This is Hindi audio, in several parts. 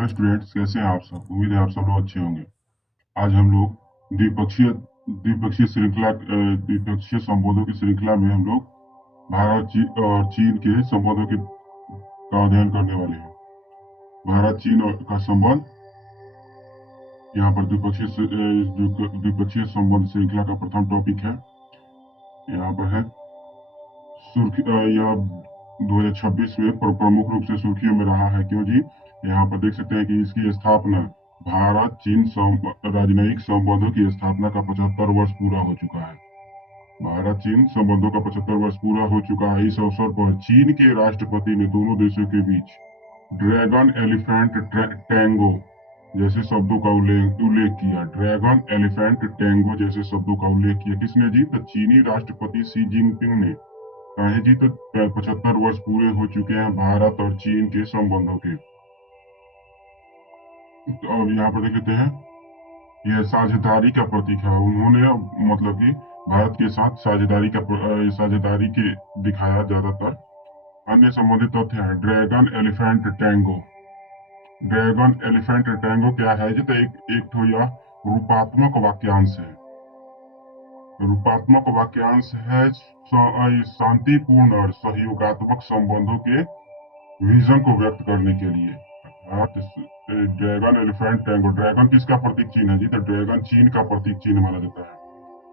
हेलो स्टूडेंट्स, कैसे हैं आप सब। उम्मीद है आप सब लोग अच्छे होंगे। आज हम लोग द्विपक्षीय द्विपक्षीय संबंधों की श्रृंखला में हम लोग और चीन के संबंधों का अध्ययन करने वाले हैं। भारत चीन का संबंध यहाँ पर द्विपक्षीय संबंध श्रृंखला का प्रथम टॉपिक है। यहाँ पर है यह 2026 में प्रमुख रूप से सुर्खियों में रहा है। क्यों जी? यहाँ पर देख सकते हैं कि इसकी स्थापना भारत चीन राजनयिक संबंधों की स्थापना का 75 वर्ष पूरा हो चुका है। भारत चीन संबंधों का 75 वर्ष पूरा हो चुका है। इस अवसर पर चीन के राष्ट्रपति ने दोनों देशों के बीच ड्रैगन एलिफेंट टैंगो जैसे शब्दों का उल्लेख किया। ड्रैगन एलिफेंट टैंगो जैसे शब्दों का उल्लेख किया। किसने जी? तो चीनी राष्ट्रपति शी जिनपिंग ने। कहे जी तो 75 वर्ष पूरे हो चुके हैं भारत और चीन के संबंधों के। तो अब यहाँ पर देख लेते हैं, यह साझेदारी का प्रतीक है। उन्होंने मतलब कि भारत के साथ साझेदारी के दिखाया ज्यादातर। अन्य संबंधित तथ्य है dragon elephant tango. Dragon elephant tango क्या है जी? तो एक ठो यह रूपात्मक वाक्यांश है। रूपात्मक वाक्यांश है शांतिपूर्ण और सहयोगात्मक संबंधों के विजन को व्यक्त करने के लिए। Dragon elephant tango. ड्रैगन किसका प्रतीक चिन्ह है जी? तो ड्रैगन चीन का प्रतीक चिन्ह माना जाता है।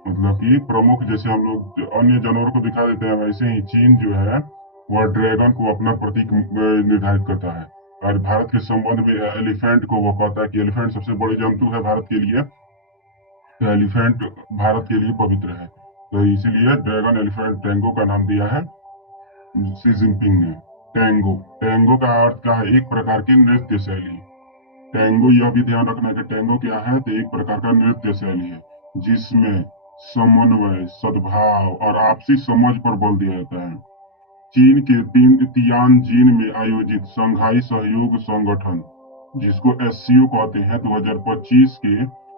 मतलब कि प्रमुख, जैसे हम लोग अन्य जानवरों को दिखा देते हैं, वैसे ही चीन जो है वह ड्रैगन को अपना प्रतीक निर्धारित करता है। और भारत के संबंध में एलिफेंट को वह कहता है कि एलिफेंट सबसे बड़ी जंतु है भारत के लिए, तो एलिफेंट भारत के लिए पवित्र है। तो इसीलिए ड्रैगन एलिफेंट टैंगो का नाम दिया है शी जिनपिंग ने। टैंगो, टैंगो का अर्थ क्या है? एक प्रकार की नृत्य शैली। टैंगो, यह भी ध्यान रखना है कि टैंगो क्या है? तो एक प्रकार का नृत्य शैली है जिसमें समन्वय, सद्भाव और आपसी समझ पर बल दिया जाता है। चीन के तियानजिन में आयोजित शंघाई सहयोग संगठन, जिसको एससीओ कहते हैं, 2025 के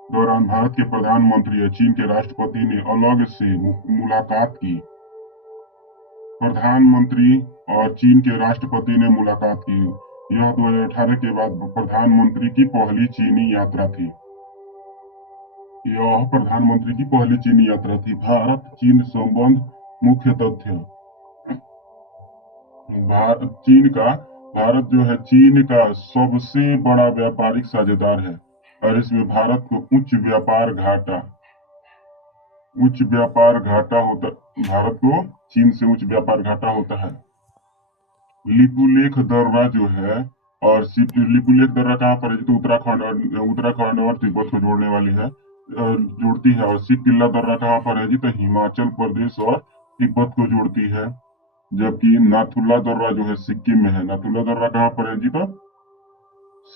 दौरान भारत के प्रधानमंत्री और चीन के राष्ट्रपति ने अलग से मुलाकात की। प्रधानमंत्री और चीन के राष्ट्रपति ने मुलाकात की। यह 2018 के बाद प्रधानमंत्री की पहली चीनी यात्रा थी। यह प्रधानमंत्री की पहली चीनी यात्रा थी। भारत चीन संबंध मुख्य तथ्य। भारत जो है चीन का सबसे बड़ा व्यापारिक साझेदार है और इसमें भारत को उच्च व्यापार घाटा होता भारत को चीन से उच्च व्यापार घाटा होता है। लिपुलेख दर्रा जो है, और लिपुलेख दर्रा कहाँ पर है? तो उत्तराखंड और तिब्बत को जोड़ने वाली है, जोड़ती है। और सिक्किल्ला दर्रा कहाँ पर है जी? तो हिमाचल प्रदेश और तिब्बत को जोड़ती है। जबकि नाथुला दर्रा जो है सिक्किम में है। नाथुला दर्रा कहाँ पर है जी? तो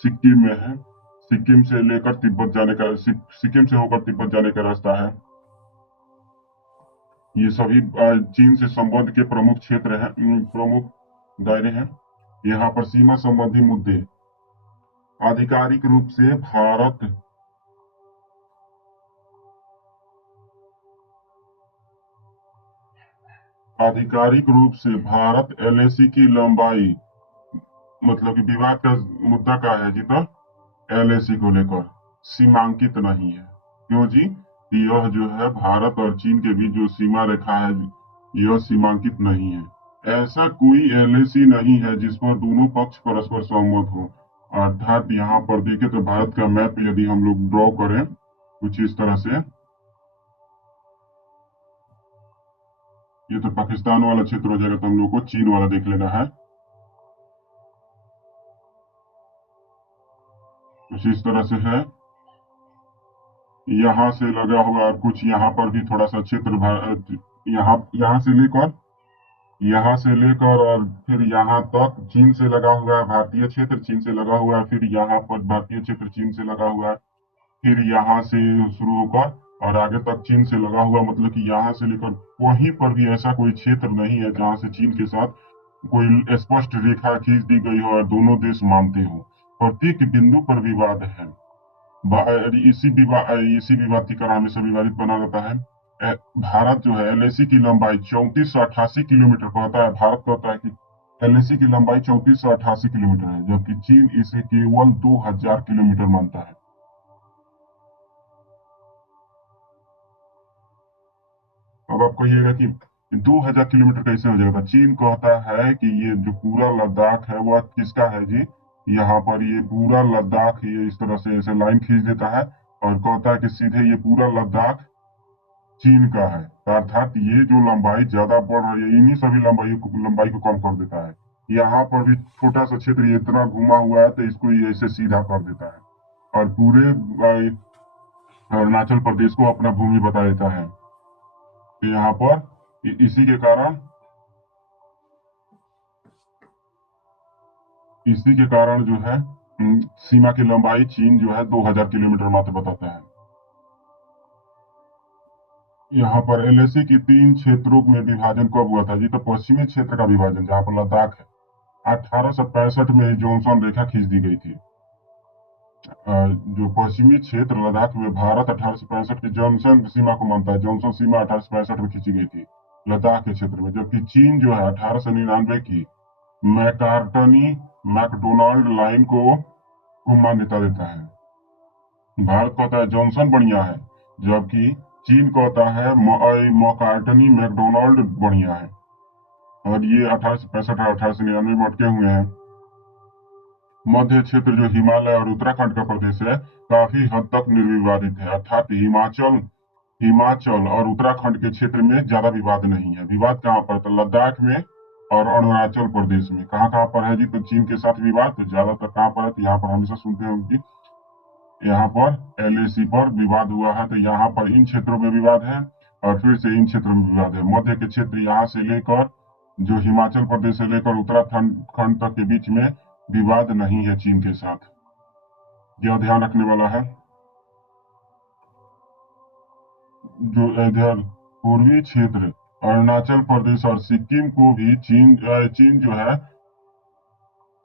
सिक्किम में है। सिक्किम से लेकर तिब्बत जाने का सिक्किम से होकर तिब्बत जाने का रास्ता है। ये सभी चीन से संबंध के प्रमुख क्षेत्र हैं, प्रमुख दायरे हैं। यहाँ पर सीमा संबंधी मुद्दे। आधिकारिक रूप से भारत एलएसी की लंबाई, मतलब कि विवाद का मुद्दा क्या है जी? तो एलएसी को लेकर सीमांकित नहीं है। क्यों जी? यह जो है भारत और चीन के बीच जो सीमा रेखा है, यह सीमांकित नहीं है। ऐसा कोई एलएसी नहीं है जिस पर दोनों पक्ष परस्पर सहमत हो। अर्थात यहाँ पर देखें तो भारत का मैप यदि हम लोग ड्रॉ करें कुछ इस तरह से, ये तो पाकिस्तान वाला क्षेत्र हो जाएगा, तो हम लोग को चीन वाला देख लेना है। कुछ इस तरह से है। यहाँ से लगा हुआ कुछ, यहाँ पर भी थोड़ा सा क्षेत्र, यहाँ से लेकर और फिर यहाँ तक चीन से लगा हुआ है। भारतीय क्षेत्र चीन से लगा हुआ है, फिर यहाँ पर भारतीय क्षेत्र चीन से लगा हुआ है, फिर यहाँ से शुरू होकर और आगे तक चीन से लगा हुआ। मतलब कि यहाँ से लेकर वहीं पर भी ऐसा कोई क्षेत्र नहीं है जहाँ से चीन के साथ कोई स्पष्ट रेखा खींच दी गई हो और दोनों देश मानते हो। प्रत्येक बिंदु पर विवाद है। इसी विवाद की कारण हमेशा विवादित बना रहता है। भारत जो है एलएसी की लंबाई 3488 किलोमीटर कहता है। भारत कहता है कि एलएसी की लंबाई 3488 किलोमीटर है, जबकि चीन इसे केवल 2000 किलोमीटर मानता है। अब आप कहिएगा कि 2000 किलोमीटर कैसे हो जाएगा? चीन कहता है कि ये जो पूरा लद्दाख है वह किसका है जी? यहाँ पर ये पूरा लद्दाख ये इस तरह से ऐसे लाइन खींच देता है और कहता है कि सीधे ये पूरा लद्दाख चीन का है। अर्थात ये जो लंबाई ज्यादा बढ़ रही है, इन्हीं सभी लंबाई को कम कर देता है। यहाँ पर भी छोटा सा क्षेत्र ये इतना घुमा हुआ है तो इसको ये ऐसे सीधा कर देता है और पूरे अरुणाचल प्रदेश को अपना भूमि बता देता है। तो यहाँ पर इसी के कारण जो है सीमा की लंबाई चीन जो है 2000 किलोमीटर मात्र बताता है। यहाँ पर एलएसी की 3 क्षेत्रों में विभाजन कब हुआ था जी? तो पश्चिमी क्षेत्र का विभाजन जहाँ पर लद्दाख है, 1865 में ही जॉनसन रेखा खींच दी गई थी। जो पश्चिमी क्षेत्र लद्दाख में भारत 1865 की जॉनसन सीमा को मानता है। जॉनसन सीमा 1865 में खींची गई थी लद्दाख के क्षेत्र में, जबकि चीन जो है 1899 की मैकार्टनी मैकडोनाल्ड लाइन को मान्यता देता है। भारत कहता है जॉनसन बढ़िया है, जबकि चीन कहता है मैकार्टनी मैकडोनाल्ड बढ़िया है। और ये 1865 और 1899 में अटके हुए हैं। मध्य क्षेत्र जो हिमालय और उत्तराखंड का प्रदेश है, काफी हद तक निर्विवादित है। अर्थात हिमाचल हिमाचल और उत्तराखंड के क्षेत्र में ज्यादा विवाद नहीं है। विवाद कहाँ पर? तो लद्दाख में और अरुणाचल प्रदेश में। कहाँ कहाँ पर है जी? तो चीन के साथ विवाद तो ज्यादातर कहाँ पर है? तो यहाँ पर हमेशा सुनते हैं कि यहाँ पर एलएसी पर विवाद हुआ है, तो यहाँ पर इन क्षेत्रों में विवाद है और फिर से इन क्षेत्रों में विवाद है। मध्य के क्षेत्र यहाँ से लेकर जो हिमाचल प्रदेश से लेकर उत्तराखंड तक के बीच में विवाद नहीं है चीन के साथ। यह ध्यान रखने वाला है। जो इधर पूर्वी क्षेत्र अरुणाचल प्रदेश और सिक्किम को भी चीन जो है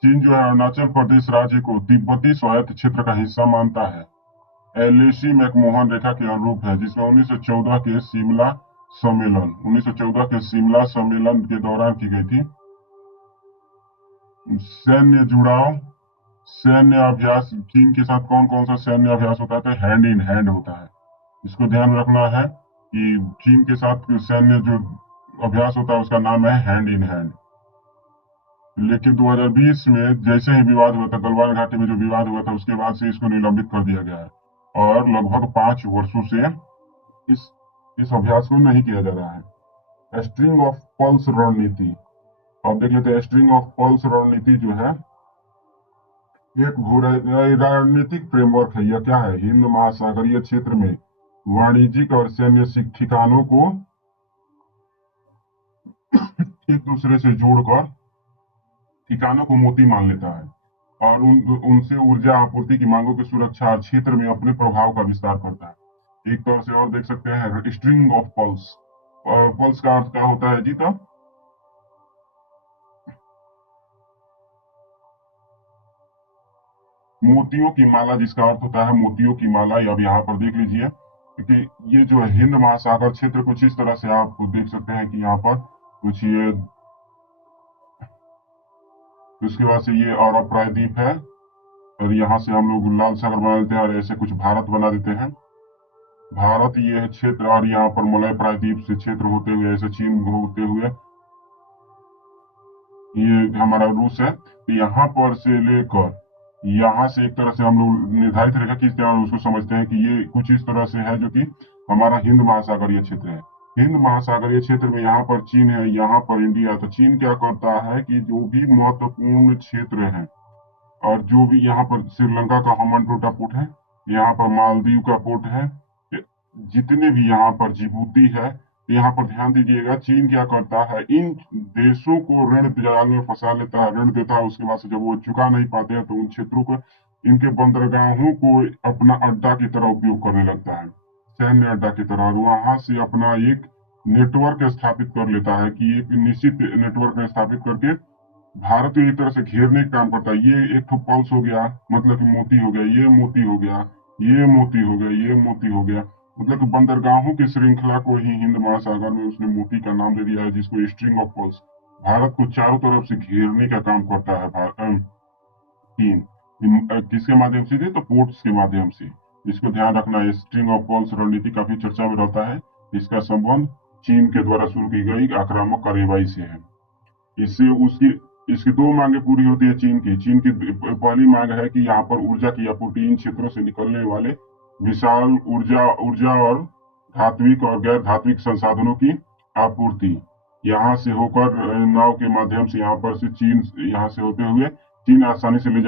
अरुणाचल प्रदेश राज्य को तिब्बती स्वायत्त क्षेत्र का हिस्सा मानता है। एलएसी मैकमोहन रेखा के अनुरूप है, जिसमें 1914 के शिमला सम्मेलन के दौरान की गई थी। सैन्य जुड़ाव सैन्य अभ्यास चीन के साथ कौन कौन सा सैन्य अभ्यास होता है? तो हैंड इन हैंड होता है। इसको ध्यान रखना है कि चीन के साथ सैन्य जो अभ्यास होता है उसका नाम है हैंड इन हैंड। लेकिन 2020 में जैसे ही विवाद हुआ था, गलवान घाटी में जो विवाद हुआ था, उसके बाद से इसको निलंबित कर दिया गया है और लगभग 5 वर्षों से इस इस अभ्यास को नहीं किया जा रहा है। स्ट्रिंग ऑफ पल्स रणनीति, अब देख लेते हैं। स्ट्रिंग ऑफ पल्स रणनीति जो है एक रणनीतिक फ्रेमवर्क है। यह क्या है? हिंद महासागरीय क्षेत्र में वाणिज्यिक और सैन्य ठिकानों को एक दूसरे से जोड़कर ठिकानों को मोती मान लेता है और उनसे ऊर्जा आपूर्ति की मांगों की सुरक्षा और क्षेत्र में अपने प्रभाव का विस्तार करता है। एक तौर से और देख सकते हैं स्ट्रिंग ऑफ पल्स। पल्स का अर्थ क्या होता है जी? तो मोतियों की माला, जिसका अर्थ होता है मोतियों की माला। अब यहाँ पर देख लीजिए कि ये जो है हिंद महासागर क्षेत्र कुछ इस तरह से आप देख सकते हैं कि यहाँ पर कुछ ये, उसके बाद से ये अरब प्रायद्वीप है और यहाँ से हम लोग लाल सागर बना देते हैं और ऐसे कुछ भारत बना देते हैं। भारत ये है क्षेत्र और यहाँ पर मलय प्रायद्वीप से क्षेत्र होते हुए ऐसे चीन होते हुए ये हमारा रूस है। तो यहाँ पर से लेकर यहाँ से एक तरह से हम लोग निर्धारित रेखा खींचते हैं और उसको समझते हैं कि ये कुछ इस तरह से है जो कि हमारा हिंद महासागरीय क्षेत्र है। हिंद महासागरीय क्षेत्र में यहाँ पर चीन है, यहाँ पर इंडिया। तो चीन क्या करता है कि जो भी महत्वपूर्ण क्षेत्र है और जो भी यहाँ पर श्रीलंका का हम्बनटोटा पोर्ट है, यहाँ पर मालदीव का पोर्ट है, जितने भी यहाँ पर जिबूती है, तो यहाँ पर ध्यान दीजिएगा चीन क्या करता है, इन देशों को ऋण जाल में फंसा लेता है, ऋण देता है। उसके बाद से जब वो चुका नहीं पाते हैं तो उन क्षेत्रों को, इनके बंदरगाहों को अपना अड्डा की तरह उपयोग करने लगता है, सैन्य अड्डा की तरह, और वहां से अपना एक नेटवर्क स्थापित कर लेता है कि एक निश्चित नेटवर्क स्थापित करके भारत को एक तरह से घेरने का काम करता है। ये एक ठो पल्स हो गया, मतलब कि मोती हो गया, ये मोती हो गया, ये मोती हो गया, ये मोती हो गया, मतलब कि बंदरगाहों की श्रृंखला को ही हिंद महासागर में उसने मोती का नाम दे दिया है, जिसको स्ट्रिंग ऑफ पल्स भारत को चारों तरफ से घेरने का काम करता है चीन। किसके माध्यम से थी, तो पोर्ट्स के माध्यम से। इसको ध्यान रखना है, स्ट्रिंग ऑफ पॉल्स रणनीति काफी चर्चा में रहता है। इसका संबंध चीन के द्वारा शुरू की गई आक्रामक कार्यवाही से है। इससे उसकी इसकी दो मांगे पूरी होती है चीन की पहली मांग है कि यहाँ पर ऊर्जा की आपूर्ति, इन क्षेत्रों से निकलने वाले विशाल ऊर्जा ऊर्जा और धात्विक और गैर धात्विक संसाधनों की आपूर्ति यहाँ से होकर नाव के माध्यम से यहाँ पर से चीन, यहाँ से होते हुए चीन आसानी से ले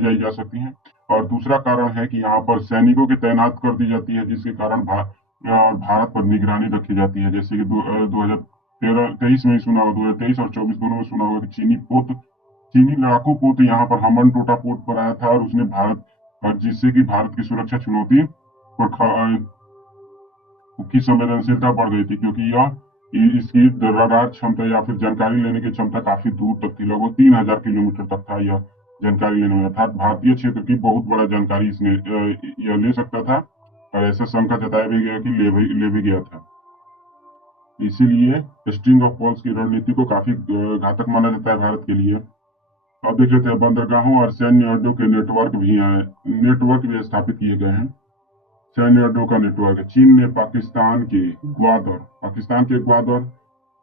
जाई जा सकती हैं। और दूसरा कारण है कि यहाँ पर सैनिकों की तैनात कर दी जाती है, जिसके कारण भारत पर निगरानी रखी जाती है। जैसे कि 2013-23 में ही सुना होगा, 2023 और 24 दोनों में सुना होगा कि चीनी लड़ाकू पोत यहाँ पर हमन टोटा पोर्ट पर आया था, और उसने भारत, और जिससे कि भारत की सुरक्षा चुनौती पर की संवेदनशीलता बढ़ गई थी, क्योंकि इसकी रडार क्षमता या फिर जानकारी लेने की क्षमता काफी दूर तक थी, लगभग 3000 किलोमीटर तक था यह जानकारी लेने में, अर्थात भारतीय क्षेत्र की बहुत बड़ा जानकारी इसने यह ले सकता था। और ऐसा शंका जताया भी गया कि ले भी गया था। इसीलिए स्ट्रिंग ऑफ पॉल्स की रणनीति को काफी घातक माना जाता है भारत के लिए। अब देख लेते हैं, बंदरगाहों और सैन्य अड्डों के नेटवर्क भी स्थापित किए गए हैं। सैन्य अड्डों का नेटवर्क, चीन ने पाकिस्तान के ग्वादर,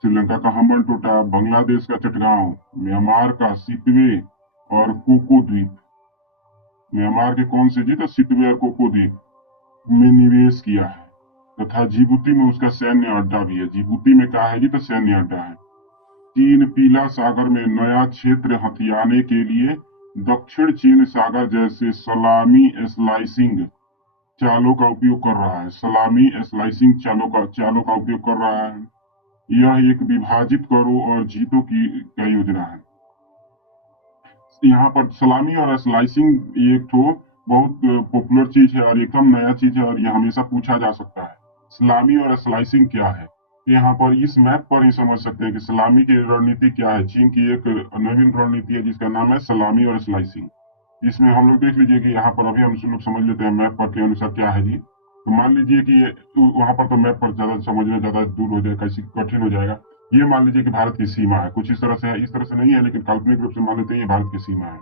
श्रीलंका का हम्बन टोटा, बांग्लादेश का चटगांव, म्यांमार का सितवे और कोको द्वीप, म्यांमार के कौन से जी, तो सितवे और कोको द्वीप में निवेश किया है, तथा जिबूती में उसका सैन्य अड्डा भी है। जिबूती में क्या है जी, तो सैन्य अड्डा है। चीन पीला सागर में नया क्षेत्र हथियाने के लिए दक्षिण चीन सागर जैसे सलामी स्लाइसिंग चालों का उपयोग कर रहा है। सलामी स्लाइसिंग चालों का उपयोग कर रहा है। यह एक विभाजित करो और जीतो का योजना है। यहाँ पर सलामी और स्लाइसिंग एक तो बहुत पॉपुलर चीज है और एकदम नया चीज है, और यह हमेशा पूछा जा सकता है। सलामी और स्लाइसिंग क्या है, यहाँ पर इस मैप पर ही समझ सकते हैं कि सलामी की रणनीति क्या है। चीन की एक नवीन रणनीति है जिसका नाम है सलामी और स्लाइसिंग। इसमें हम लोग देख लीजिए कि यहाँ पर अभी हम लोग समझ लेते हैं मैप पर के अनुसार क्या है जी। तो मान लीजिए कि वहां पर तो मैप पर ज्यादा समझना ज्यादा दूर हो जाएगा, कैसे कठिन हो जाएगा। ये मान लीजिए कि भारत की सीमा है, कुछ इस तरह से है, इस तरह से नहीं है लेकिन काल्पनिक रूप से मान लेते हैं ये भारत की सीमा है।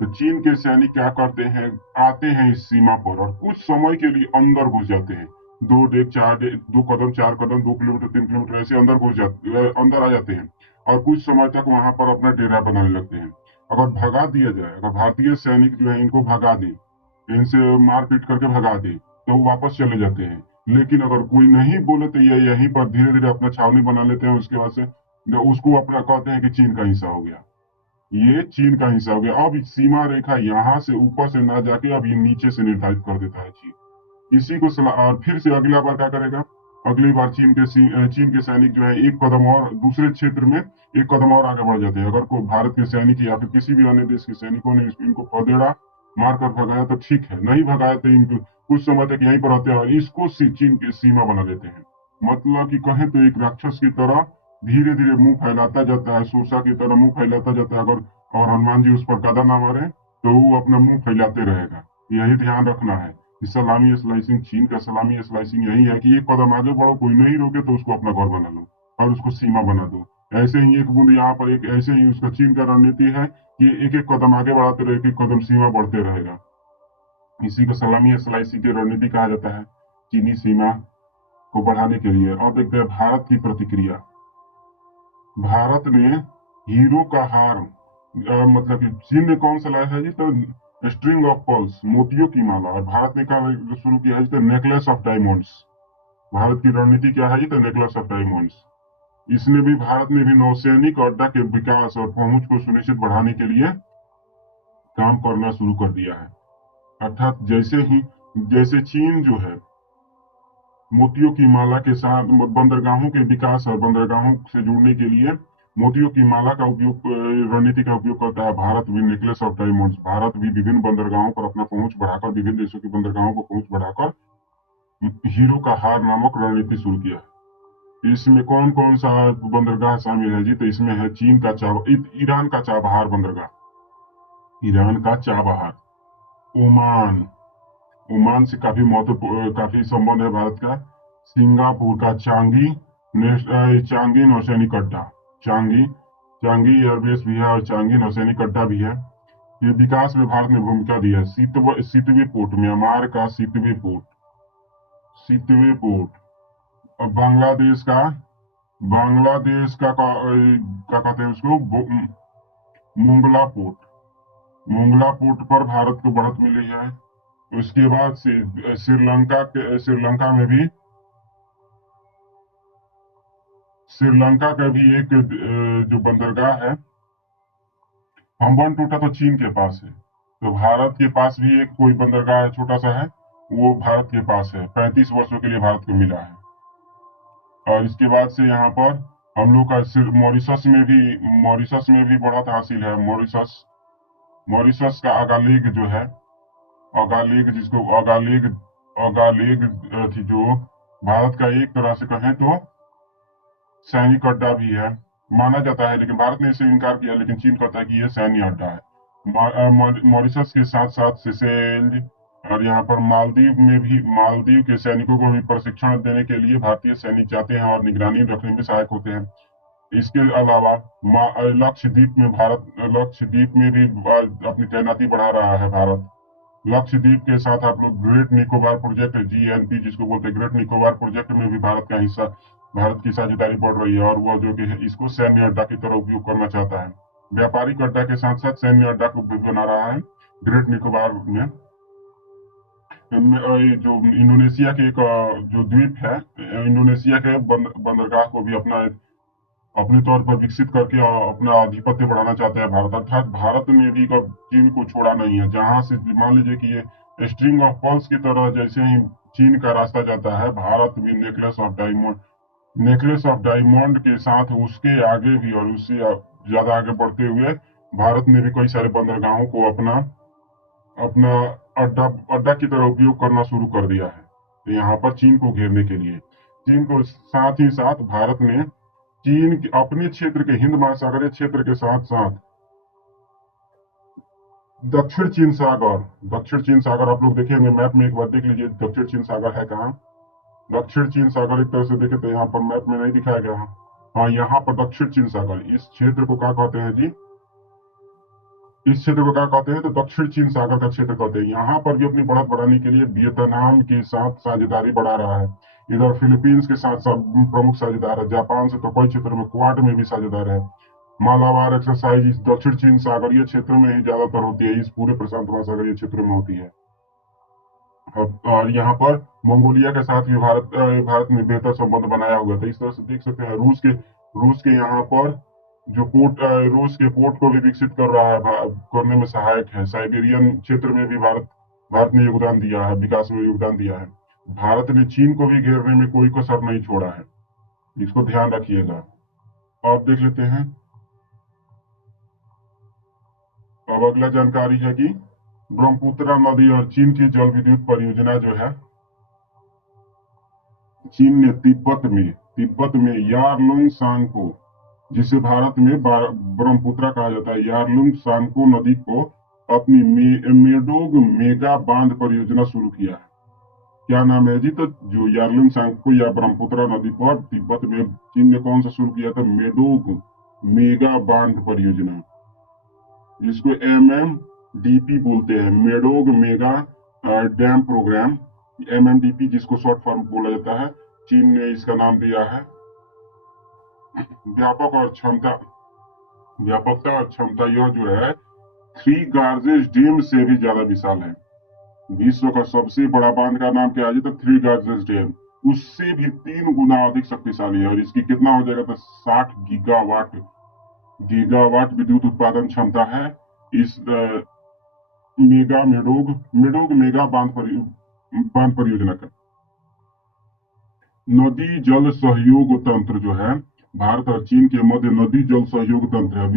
तो चीन के सैनिक क्या करते हैं, आते हैं इस सीमा पर और कुछ समय के लिए अंदर घुस जाते हैं। 2 कदम 4 कदम 2 किलोमीटर 3 किलोमीटर ऐसे अंदर आ जाते हैं, और कुछ समय तक वहां पर अपना डेरा बनाने लगते हैं। अगर भगा दिया जाए, अगर भारतीय सैनिक जो है इनको भगा दे, इनसे मारपीट करके भगा दे, तो वो वापस चले जाते हैं। लेकिन अगर कोई नहीं बोले तो ये यहीं पर धीरे धीरे अपना छावनी बना लेते हैं। उसके बाद से उसको अपना कहते हैं कि चीन का हिस्सा हो गया, ये चीन का हिस्सा हो गया। अब सीमा रेखा यहाँ से ऊपर से ना जाके अब ये नीचे से निर्धारित कर देता है चीन। इसी को और फिर से अगला बार क्या करेगा, अगली बार चीन के सैनिक जो है एक कदम और दूसरे क्षेत्र में एक कदम और आगे बढ़ जाते हैं। अगर कोई भारत के सैनिक या फिर किसी भी अन्य देश के सैनिकों ने इनको पदेड़ा मारकर भगाया तो ठीक है, नहीं भगाया तो इनको कुछ समय तक यहीं पर रहते हैं और इसको चीन की सीमा बना देते हैं। मतलब कि कहें तो एक राक्षस की तरह धीरे धीरे मुंह फैलाता जाता है, सूसा की तरह मुंह फैलाता जाता है। अगर और हनुमान जी उस पर गदा ना मारे तो वो अपना मुंह फैलाते रहेगा। यही ध्यान रखना है। सलामी स्लाइसिंग, चीन का सलामी स्लाइसिंग यही है कि एक कदम आगे बढ़ो, कोई नहीं रोके तो उसको अपना घर बना लो और उसको सीमा बना दो। ऐसे ही एक बूंद यहाँ पर एक ऐसे ही उसका चीन का रणनीति है कि एक एक कदम आगे बढ़ाते रहे, एक एक कदम सीमा बढ़ते रहेगा। इसी को सलामी स्लाइसिंग की रणनीति कहा जाता है, चीनी सीमा को बढ़ाने के लिए। अब देखते हैं भारत की प्रतिक्रिया। भारत ने हीरो का हार मतलब कि चीन ने कौन सा लाया है जी, तो स्ट्रिंग ऑफ पर्ल्स, मोतियों की माला, और भारत ने क्या शुरू किया है जी, तो नेकलेस ऑफ डायमंड्स। भारत की रणनीति क्या है जी, तो नेकलेस ऑफ डायमंड्स। भारत ने भी नौसैनिक अड्डा के विकास और पहुंच को सुनिश्चित बढ़ाने के लिए काम करना शुरू कर दिया है। अर्थात जैसे चीन जो है मोतियों की माला के साथ बंदरगाहों के विकास और बंदरगाहों से जुड़ने के लिए मोतियों की माला का उपयोग, रणनीति का उपयोग करता है। भारत भी नेकलेस ऑफ डायमंड्स, भारत भी विभिन्न बंदरगाहों पर अपना पहुंच बढ़ाकर, विभिन्न देशों की बंदरगाहों को पहुंच बढ़ाकर हीरो का हार नामक रणनीति शुरू किया। इसमें कौन कौन सा बंदरगाह शामिल है जी, तो इसमें है ईरान का चाबहार बंदरगाह, ईरान का चाबहार, ओमान, ओमान से काफी संबंध है भारत का, सिंगापुर का चांगी नौसैनिक अड्डा, चांगी चांगी एयरबेस भी है और चांगी नौसैनिक अड्डा भी है। ये विकास में भारत ने भूमिका दी है। सितवे पोर्ट, म्यांमार का सितवे पोर्ट। अब बांग्लादेश का क्या कहते हैं उसको, मोंगला पोर्ट पर भारत को बढ़त मिली है। उसके बाद से श्रीलंका का भी एक जो बंदरगाह है, हम्बनटोटा तो चीन के पास है, तो भारत के पास भी एक कोई बंदरगाह है, छोटा सा है, वो भारत के पास है, 35 वर्षों के लिए भारत को मिला है। और इसके बाद से यहाँ पर हम लोग का मॉरिशस में भी बढ़त हासिल है। मॉरिशस का अगालेग जो है, अगालेग थी, जो भारत का एक तरह से कहें तो सैनिक अड्डा भी है माना जाता है, लेकिन भारत ने इसे इनकार किया, लेकिन चीन कहता है कि ये सैन्य अड्डा है। मॉरिशस के साथ साथ सिसेल और यहाँ पर मालदीव के सैनिकों को भी प्रशिक्षण देने के लिए भारतीय सैनिक जाते हैं और निगरानी रखने में सहायक होते हैं। इसके अलावा लक्षद्वीप में भी अपनी तैनाती बढ़ा रहा है भारत। लक्षद्वीप के साथ आप लोग ग्रेट निकोबार प्रोजेक्ट, GNP जिसको बोलते हैं, ग्रेट निकोबार प्रोजेक्ट में भी भारत की साझेदारी बढ़ रही है, और वह जो कि है इसको सैन्य अड्डा की तरह उपयोग करना चाहता है। व्यापारिक अड्डा के साथ साथ सैन्य अड्डा को भी बना रहा है ग्रेट निकोबार में। जो इंडोनेशिया के एक जो द्वीप है, इंडोनेशिया के बंदरगाह को भी अपने तौर पर विकसित करके अपना आधिपत्य बढ़ाना चाहता है भारत। अर्थात भारत ने भी चीन को छोड़ा नहीं है। जहां से मान लीजिए कि ये स्ट्रिंग ऑफ पर्ल्स की तरह जैसे ही चीन का रास्ता जाता है, भारत भी नेकलेस ऑफ डायमंड के साथ उसके आगे भी और उससे ज्यादा आगे बढ़ते हुए भारत ने भी कई सारे बंदरगाहों को अपना अड्डा की तरह उपयोग करना शुरू कर दिया है। तो यहाँ पर चीन को घेरने के लिए, चीन को साथ ही साथ भारत ने चीन के अपने क्षेत्र के हिंद महासागरीय क्षेत्र के साथ साथ दक्षिण चीन सागर आप लोग देखेंगे मैप में, एक बार देख लीजिए दक्षिण चीन सागर है कहाँ। दक्षिण चीन सागर एक तरह से देखे तो यहाँ पर मैप में नहीं दिखाया गया है। हाँ, यहाँ पर दक्षिण चीन सागर, इस क्षेत्र को क्या कहते हैं जी, इस क्षेत्र को क्या कहते हैं, तो दक्षिण चीन सागर का क्षेत्र कहते हैं। यहाँ पर भी अपनी बढ़त बढ़ाने के लिए वियतनाम के साथ साझेदारी बढ़ा रहा है। इधर फिलीपींस के साथ प्रमुख साझेदार है। जापान से तो कई क्षेत्रों में, क्वाड में भी साझेदार है। मालाबार एक्सरसाइज इस दक्षिण चीन सागरीय क्षेत्र में ही ज्यादातर होती है, इस पूरे प्रशांत महासागरीय क्षेत्र में होती है। और यहाँ पर मंगोलिया के साथ भी भारत ने बेहतर संबंध बनाया हुआ था। इस तरह से देख सकते हैं रूस के यहाँ पर जो रूस के पोर्ट को भी विकसित कर रहा है, करने में सहायक है। साइबेरियन क्षेत्र में भी भारत ने योगदान दिया है, विकास में योगदान दिया है। भारत ने चीन को भी घेरने में कोई कसर नहीं छोड़ा है, इसको ध्यान रखिएगा। अब देख लेते हैं, अब अगला जानकारी है कि ब्रह्मपुत्र नदी और चीन की जल विद्युत परियोजना जो है, चीन ने तिब्बत में यारलुंग सांगपो, जिसे भारत में ब्रह्मपुत्र कहा जाता है, यारलुंग सांगपो नदी को अपनी मेडोग मेगा बांध परियोजना शुरू किया है। क्या नाम है जी, तो जो यारलुंग सांगपो या ब्रह्मपुत्र नदी पर तिब्बत में चीन ने कौन सा शुरू किया था, मेडोग मेगा बांध परियोजना, जिसको MMDP बोलते हैं, Medog mega dam programme, MMDP जिसको शॉर्ट फॉर्म बोला जाता है। चीन ने इसका नाम दिया है। व्यापकता और क्षमता यह जो है 3 गार्जेस डैम से भी ज्यादा विशाल है। विश्व का सबसे बड़ा बांध का नाम क्या है, तो 3 गार्जेस डैम, उससे भी 3 गुना अधिक शक्तिशाली है। और इसकी कितना हो जाएगा, तो 60 गीगावाट विद्युत उत्पादन क्षमता है इस मेडोग मेगा बांध परियोजना का। नदी जल सहयोग तंत्र जो है, भारत और चीन के मध्य नदी जल सहयोग तंत्र है,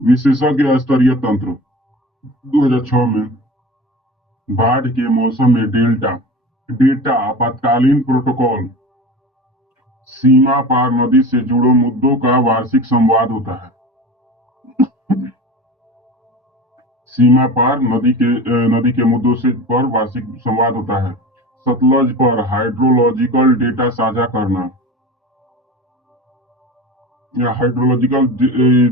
विशेषज्ञ स्तरीय तंत्र। 2006 में बाढ़ के मौसम में डेटा आपातकालीन प्रोटोकॉल, सीमा पार नदी से जुड़े मुद्दों का वार्षिक संवाद होता है। सीमा पार नदी के मुद्दों से पर वार्षिक संवाद होता है। सतलज पर हाइड्रोलॉजिकल डेटा साझा करना, या हाइड्रोलॉजिकल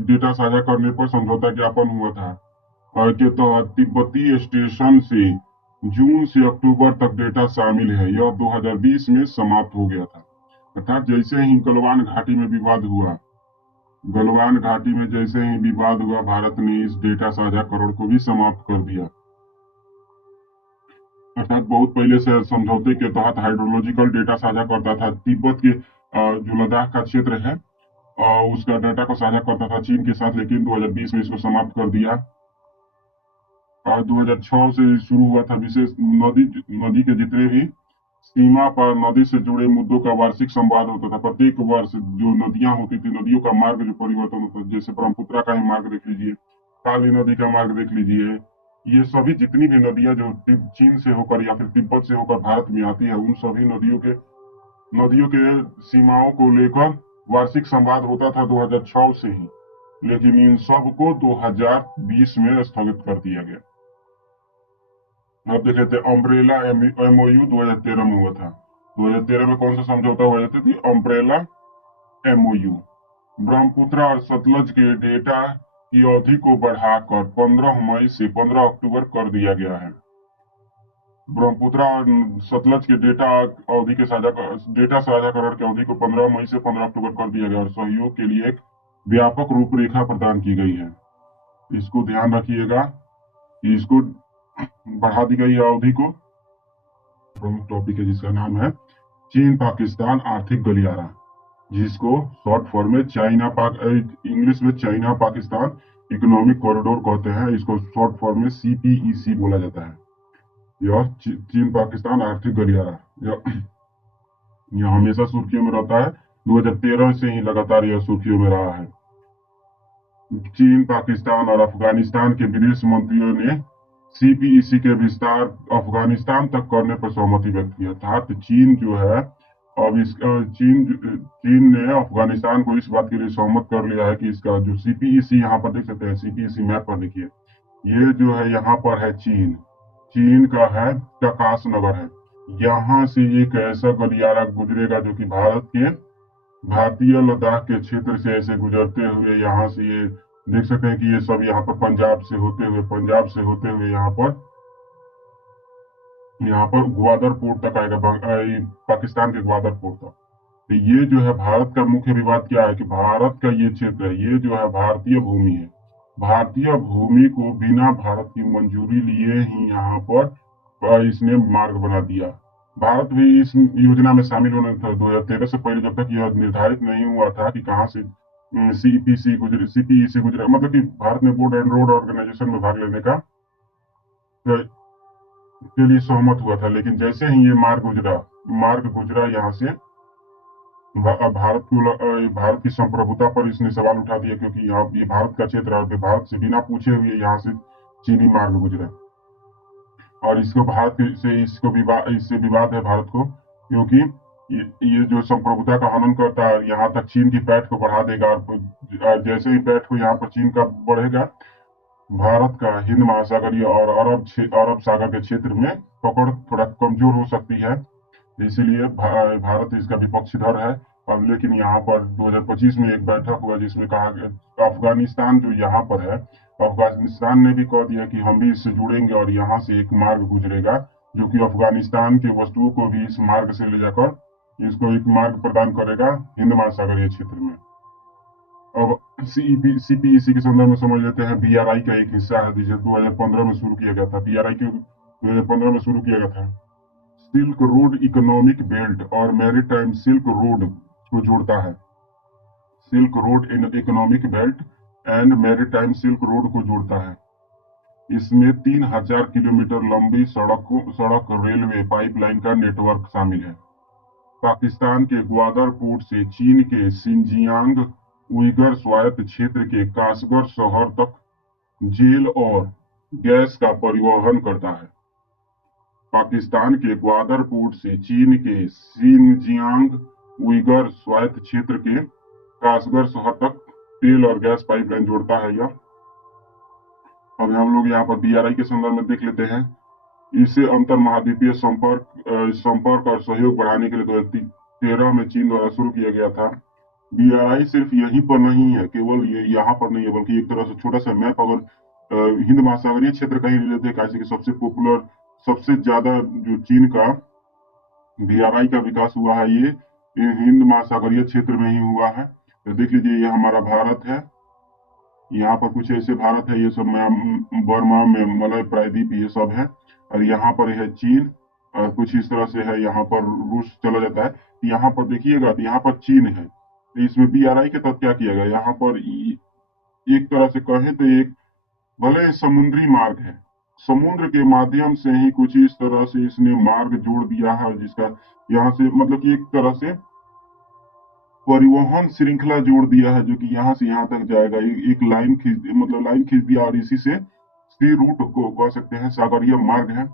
डेटा साझा करने पर समझौता ज्ञापन हुआ था, और के तहत तिब्बती स्टेशन से जून से अक्टूबर तक डेटा शामिल है। यह 2020 में समाप्त हो गया था। अर्थात जैसे ही गलवान घाटी में विवाद हुआ, गलवान घाटी में जैसे ही विवाद हुआ, भारत ने इस डेटा साझाकरण को भी समाप्त कर दिया। अर्थात बहुत पहले से समझौते के तहत हाइड्रोलॉजिकल डेटा साझा करता था। तिब्बत के जो लद्दाख का क्षेत्र है उसका डाटा को साझा करता था चीन के साथ, लेकिन 2020 में इसको समाप्त कर दिया। और 2006 से शुरू हुआ था विशेष नदी नदी के जितने भी सीमा पर नदी से जुड़े मुद्दों का वार्षिक संवाद होता था। प्रत्येक वर्ष जो नदियां होती थी, नदियों का मार्ग जो परिवर्तन होता था, जैसे ब्रह्मपुत्रा का ही मार्ग देख लीजिए, काली नदी का मार्ग देख लीजिए, ये सभी जितनी भी नदियां जो चीन से होकर या फिर तिब्बत से होकर भारत में आती है, उन सभी नदियों के सीमाओं को लेकर वार्षिक संवाद होता था 2006 से ही। लेकिन इन सब को 2020 में स्थगित कर दिया गया। अब देख लेते हैं अम्ब्रेला एमओयू 2013 में हुआ था। 2013 में कौन सा समझौता हुआ था? Umbrella MOU. ब्रह्मपुत्र और सतलज के डेटा की अवधि को बढ़ाकर 15 मई से 15 अक्टूबर कर दिया गया है। ब्रह्मपुत्र और सतलज के डेटा साझाकरण की अवधि को 15 मई से 15 अक्टूबर कर दिया गया और सहयोग के लिए एक व्यापक रूपरेखा प्रदान की गई है। इसको ध्यान रखिएगा कि इसको बढ़ा दी गई अवधि को। प्रमुख टॉपिक है जिसका नाम है चीन पाकिस्तान आर्थिक गलियारा, जिसको शॉर्ट फॉर्म में इंग्लिश में चाइना पाकिस्तान इकोनॉमिक कॉरिडोर कहते हैं। इसको शॉर्ट फॉर्म में CPEC बोला जाता है। यह चीन पाकिस्तान आर्थिक गलियारा यह हमेशा सुर्खियों में रहता है। 2013 से ही लगातार यह सुर्खियों में रहा है। चीन, पाकिस्तान और अफगानिस्तान के विदेश मंत्रियों ने CPEC के विस्तार अफगानिस्तान तक करने पर सहमति व्यक्त की। अर्थात चीन जो है अब चीन ने अफगानिस्तान को इस बात के लिए सहमत कर लिया है कि इसका जो CPEC यहाँ पर देख सकते हैं, CPEC मैप पर देखिए, ये जो है यहाँ पर है चीन का है प्रकाश नगर है। यहाँ से एक ऐसा गलियारा गुजरेगा जो कि भारतीय लद्दाख के क्षेत्र से ऐसे गुजरते हुए यहाँ से ये देख सकते हैं कि ये सब यहाँ पर पंजाब से होते हुए यहाँ पर ग्वादर पोर्ट तक आएगा, पाकिस्तान के ग्वादर पोर्ट तक। तो ये जो है भारत का मुख्य विवाद क्या है कि भारत का ये क्षेत्र है, ये जो है भारतीय भूमि है। भारतीय भूमि को बिना भारत की मंजूरी लिए ही यहाँ पर इसने मार्ग बना दिया। भारत भी इस योजना में शामिल होने था 2013 से पहले, जब तक यह निर्धारित नहीं हुआ था कि कहाँ से CPEC गुजरा, मतलब कि भारत ने बोर्ड एंड रोड ऑर्गेनाइजेशन में भाग लेने के लिए सहमत हुआ था। लेकिन जैसे ही ये मार्ग गुजरा यहाँ से भारत की संप्रभुता पर इसने सवाल उठा दिया, क्योंकि यहाँ ये भारत का क्षेत्र है और भारत से बिना पूछे हुए यहाँ से चीनी मार्ग गुजरे। और इससे विवाद है भारत को, क्योंकि ये जो संप्रभुता का हनन करता है, यहाँ तक चीन की पैठ को बढ़ा देगा। और जैसे ही पैठ को यहाँ पर चीन का बढ़ेगा, भारत का हिंद महासागरीय और अरब सागर के क्षेत्र में पकड़ थोड़ा कमजोर हो सकती है। इसीलिए भारत इसका विपक्षीधर है। अब लेकिन यहाँ पर 2025 में एक बैठक हुआ जिसमें कहा गया अफगानिस्तान जो यहाँ पर है, अफगानिस्तान ने भी कह दिया कि हम भी इससे जुड़ेंगे और यहाँ से एक मार्ग गुजरेगा जो कि अफगानिस्तान के वस्तुओं को भी इस मार्ग से ले जाकर इसको एक मार्ग प्रदान करेगा हिंद महासागरीय क्षेत्र में। अब CPEC के संदर्भ में समझ लेते हैं। BRI का एक हिस्सा है जिसे 2015 में शुरू किया गया था। BRI क्यों 2015 में शुरू किया गया था? सिल्क रोड इकोनॉमिक बेल्ट और मैरीटाइम सिल्क रोड को जोड़ता है। Silk road economic belt and maritime silk road को जोड़ता है। इसमें 3000 किलोमीटर लंबी सड़क रेलवे पाइपलाइन का नेटवर्क शामिल है। पाकिस्तान के ग्वादर पोर्ट से चीन के शिनजियांग उइगर स्वायत्त क्षेत्र के कासगर शहर तक जेल और गैस का परिवहन करता है। पाकिस्तान के ग्वादर पोर्ट से चीन के शिनजियांग उइगर स्वायत्त क्षेत्र के कासगर शहर तक तेल और गैस पाइपलाइन जोड़ता है यह। अब हम लोग यहाँ पर BRI के संदर्भ में देख लेते हैं। इसे अंतर महाद्वीपीय संपर्क और सहयोग बढ़ाने के लिए 2013 में चीन द्वारा शुरू किया गया था। BRI सिर्फ यहीं पर नहीं है, केवल ये यहाँ पर नहीं है, बल्कि एक तरह से छोटा सा मैप अगर हिंद महासागरीय क्षेत्र का ही ले लेते हैं, कैसे कि सबसे पॉपुलर, सबसे ज्यादा जो चीन का BRI का विकास हुआ है, ये हिंद महासागरीय क्षेत्र में ही हुआ है। तो देख लीजिए, ये हमारा भारत है, यहाँ पर कुछ ऐसे भारत है, ये सब बर्मा में मलय प्रायद्वीप ये सब है, और यहाँ पर है चीन, और कुछ इस तरह से है, यहाँ पर रूस चला जाता है। यहाँ पर देखिएगा तो यहाँ पर चीन है, तो इसमें BRI के तहत क्या किया गया, यहाँ पर एक तरह से कहें तो एक भले समुद्री मार्ग है, समुद्र के माध्यम से ही कुछ इस तरह से इसने मार्ग जोड़ दिया है, जिसका यहाँ से मतलब कि एक तरह से परिवहन श्रृंखला जोड़ दिया है, जो कि यहाँ से यहाँ तक जाएगा, एक लाइन खींच, मतलब लाइन खींच दिया, और इसी से सी रूट को कह सकते हैं, सागरीय मार्ग है।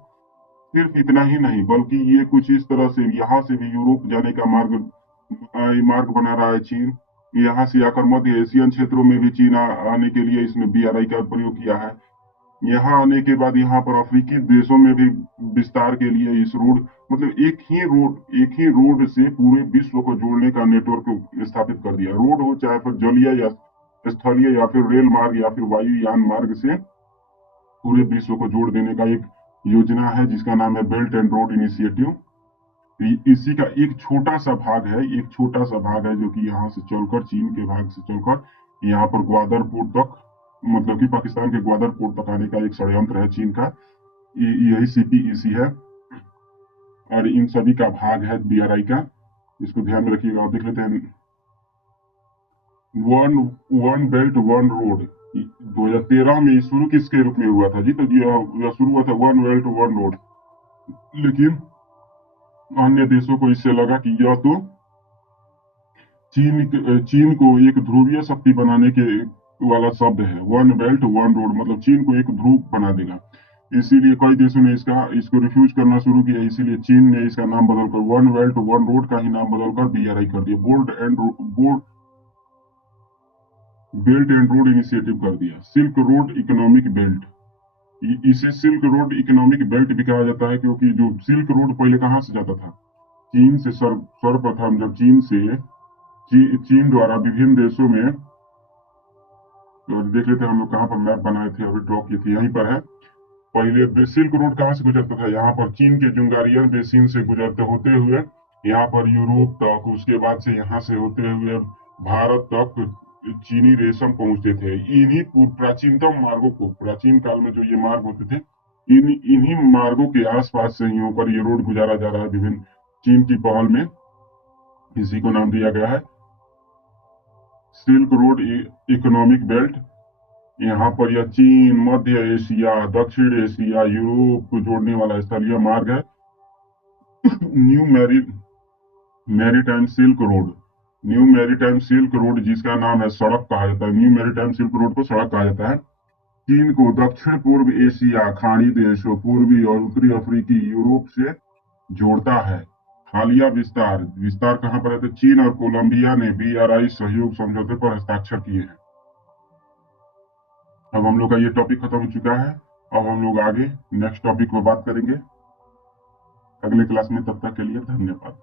सिर्फ इतना ही नहीं, बल्कि ये कुछ इस तरह से यहाँ से भी यूरोप जाने का मार्ग बना रहा है चीन। यहाँ से आकर मध्य एशियन क्षेत्रों में भी चीन आने के लिए इसने BRI का प्रयोग किया है। यहाँ आने के बाद यहाँ पर अफ्रीकी देशों में भी विस्तार के लिए इस रोड, मतलब एक ही रोड से पूरे विश्व को जोड़ने का नेटवर्क स्थापित कर दिया। रोड हो चाहे फिर जलीय या स्थलीय या फिर रेल मार्ग या फिर वायुयान मार्ग से पूरे विश्व को जोड़ देने का एक योजना है, जिसका नाम है बेल्ट एंड रोड इनिशिएटिव। इसी का एक छोटा सा भाग है, जो कि यहाँ से चलकर, चीन के भाग से चलकर यहाँ पर ग्वादर पोर्ट तक, मतलब कि पाकिस्तान के ग्वादर पोर्ट तक आने का एक षड्यंत्र है चीन का। यही CPEC है, और इन सभी का भाग है BRI का। इसको ध्यान में रखिएगा। और देख लेते हैं, one one belt one road 2013 में शुरू किसके रूप में हुआ था जी? तो यह शुरू हुआ था वन बेल्ट वन रोड, लेकिन अन्य देशों को इससे लगा कि यह तो चीन को एक ध्रुवीय शक्ति बनाने के वाला शब्द है। वन बेल्ट वन रोड मतलब चीन को एक ध्रुव बना देगा, इसीलिए कई देशों ने इसको रिफ्यूज करना शुरू किया। इसीलिए चीन ने इसका नाम बदलकर वन बेल्ट वन रोड का ही नाम बदलकर BRI कर दिया, बेल्ट एंड रोड इनिशिएटिव कर दिया। सिल्क रोड इकोनॉमिक बेल्ट, इसे सिल्क रोड इकोनॉमिक बेल्ट भी कहा जाता है, क्योंकि जो सिल्क रोड पहले कहाँ से जाता था, चीन से। सर्वप्रथम जब चीन द्वारा विभिन्न देशों में, तो देख लेते हैं हम लोग कहाँ पर मैप बनाए थे, अभी ड्रॉ किए थे, यहीं पर है। पहले सिल्क रोड कहाँ से गुजरता था, यहाँ पर चीन के जुंगारियन बेसिन से गुजरते होते हुए यहाँ पर यूरोप तक, उसके बाद से यहाँ से होते हुए भारत तक चीनी रेशम पहुंचते थे। इन्हीं प्राचीनतम मार्गों को, प्राचीन काल में जो ये मार्ग होते थे, इन्हीं मार्गों के आसपास से ही होकर ये रोड गुजारा जा रहा है विभिन्न चीन की पहल में। इसी को नाम दिया गया है सिल्क रोड इकोनॉमिक बेल्ट। यहाँ पर यह चीन, मध्य एशिया, दक्षिण एशिया, यूरोप को जोड़ने वाला स्थलीय मार्ग है। New maritime silk road, new maritime silk road, जिसका नाम है सड़क कहा जाता है, न्यू मैरीटाइम सिल्क रोड को सड़क कहा जाता है। चीन को दक्षिण पूर्व एशिया, खाड़ी देशों, पूर्वी और उत्तरी अफ्रीकी यूरोप से जोड़ता है। हालिया विस्तार कहाँ पर है, तो चीन और कोलंबिया ने BRI सहयोग समझौते पर हस्ताक्षर किए हैं। अब हम लोग का ये टॉपिक खत्म हो चुका है। अब हम लोग आगे नेक्स्ट टॉपिक पर बात करेंगे अगले क्लास में। तब तक के लिए धन्यवाद।